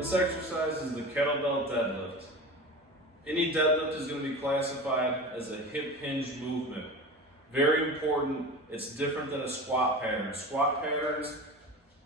This exercise is the kettlebell deadlift. Any deadlift is going to be classified as a hip hinge movement. Very important. It's different than a squat pattern. Squat patterns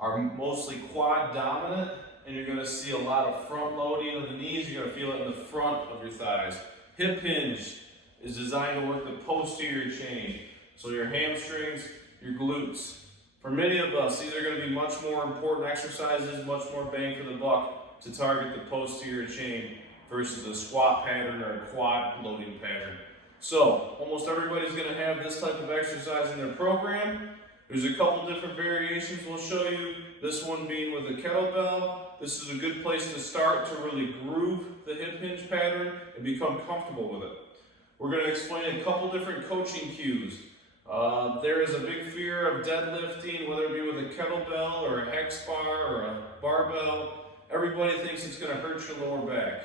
are mostly quad dominant, and you're going to see a lot of front loading of the knees. You're going to feel it in the front of your thighs. Hip hinge is designed to work the posterior chain. So your hamstrings, your glutes. For many of us, these are going to be much more important exercises, much more bang for the buck to target the posterior chain versus a squat pattern or a quad loading pattern. So almost everybody's going to have this type of exercise in their program. There's a couple different variations we'll show you. This one being with a kettlebell. This is a good place to start to really groove the hip hinge pattern and become comfortable with it. We're going to explain a couple different coaching cues. There is a big fear of deadlifting, whether it be with a kettlebell or a hex bar or a barbell. Everybody thinks it's going to hurt your lower back.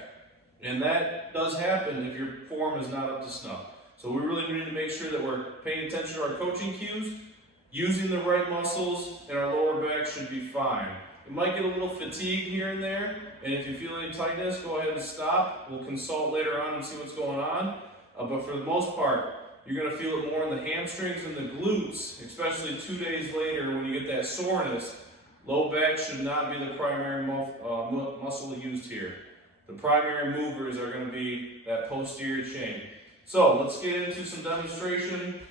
And that does happen if your form is not up to snuff. So we really need to make sure that we're paying attention to our coaching cues. Using the right muscles in our lower back should be fine. You might get a little fatigue here and there, and if you feel any tightness, go ahead and stop. We'll consult later on and see what's going on. But for the most part, you're going to feel it more in the hamstrings and the glutes, especially 2 days later when you get that soreness. Low back should not be the primary muscle used here. The primary movers are going to be that posterior chain. So let's get into some demonstration.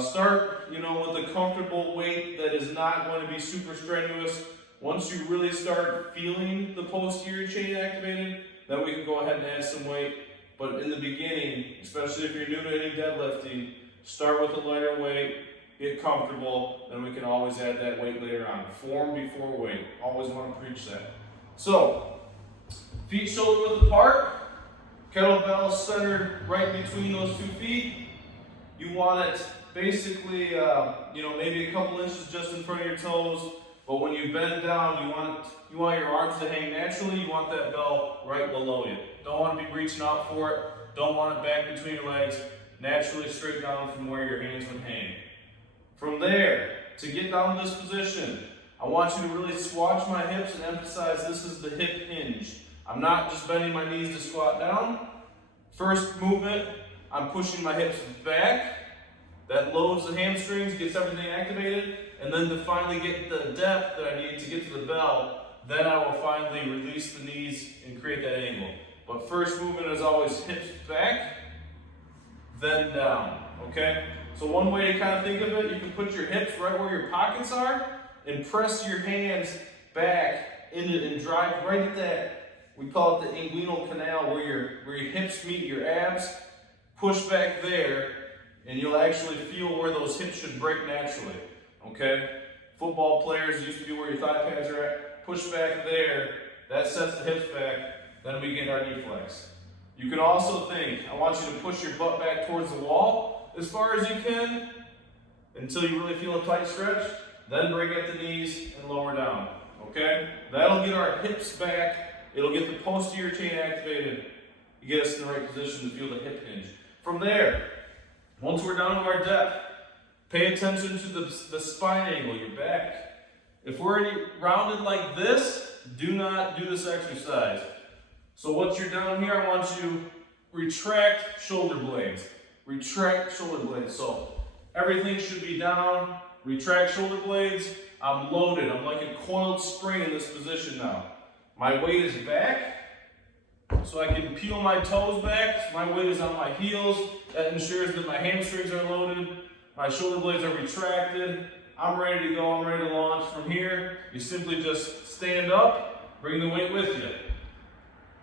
Start, with a comfortable weight that is not going to be super strenuous. Once you really start feeling the posterior chain activated, then we can go ahead and add some weight. But in the beginning, especially if you're new to any deadlifting, start with a lighter weight, get comfortable, then we can always add that weight later on. Form before weight. Always want to preach that. So, feet shoulder width apart, kettlebell centered right between those 2 feet. You want it basically, maybe a couple inches just in front of your toes. But when you bend down, you want your arms to hang naturally. You want that bell right below you. Don't want to be reaching out for it. Don't want it back between your legs. Naturally straight down from where your hands would hang. From there, to get down to this position, I want you to really swatch my hips and emphasize this is the hip hinge. I'm not just bending my knees to squat down. First movement, I'm pushing my hips back. That loads the hamstrings, gets everything activated. And then to finally get the depth that I need to get to the bell, then I will finally release the knees and create that angle. But first movement is always hips back, then down, okay? So one way to kind of think of it, you can put your hips right where your pockets are and press your hands back into and drive right at that, we call it the inguinal canal, where your hips meet your abs. Push back there, and you'll actually feel where those hips should break naturally, okay? Football players used to be where your thigh pads are at. Push back there, that sets the hips back, then we get our knee flex. You can also think, I want you to push your butt back towards the wall as far as you can until you really feel a tight stretch, then bring at the knees and lower down, okay? That'll get our hips back, it'll get the posterior chain activated, you get us in the right position to feel the hip hinge. From there, once we're down to our depth, pay attention to the spine angle, your back. If we're already rounded like this, do not do this exercise. So once you're down here, I want you to retract shoulder blades. Retract shoulder blades. So everything should be down. Retract shoulder blades. I'm loaded. I'm like a coiled spring in this position now. My weight is back, so I can peel my toes back. My weight is on my heels. That ensures that my hamstrings are loaded. My shoulder blades are retracted. I'm ready to go. I'm ready to launch. From here, you simply just stand up, bring the weight with you.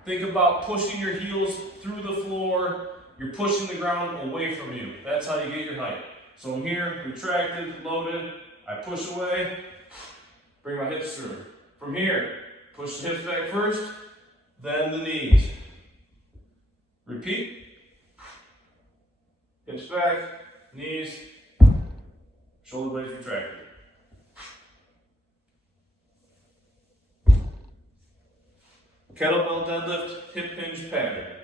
Think about pushing your heels through the floor. You're pushing the ground away from you. That's how you get your height. So I'm here, retracted, loaded. I push away, bring my hips through. From here, push the hips back first, then the knees. Repeat. Hips back, knees, shoulder blades retracted. Kettlebell deadlift, hip hinge pattern.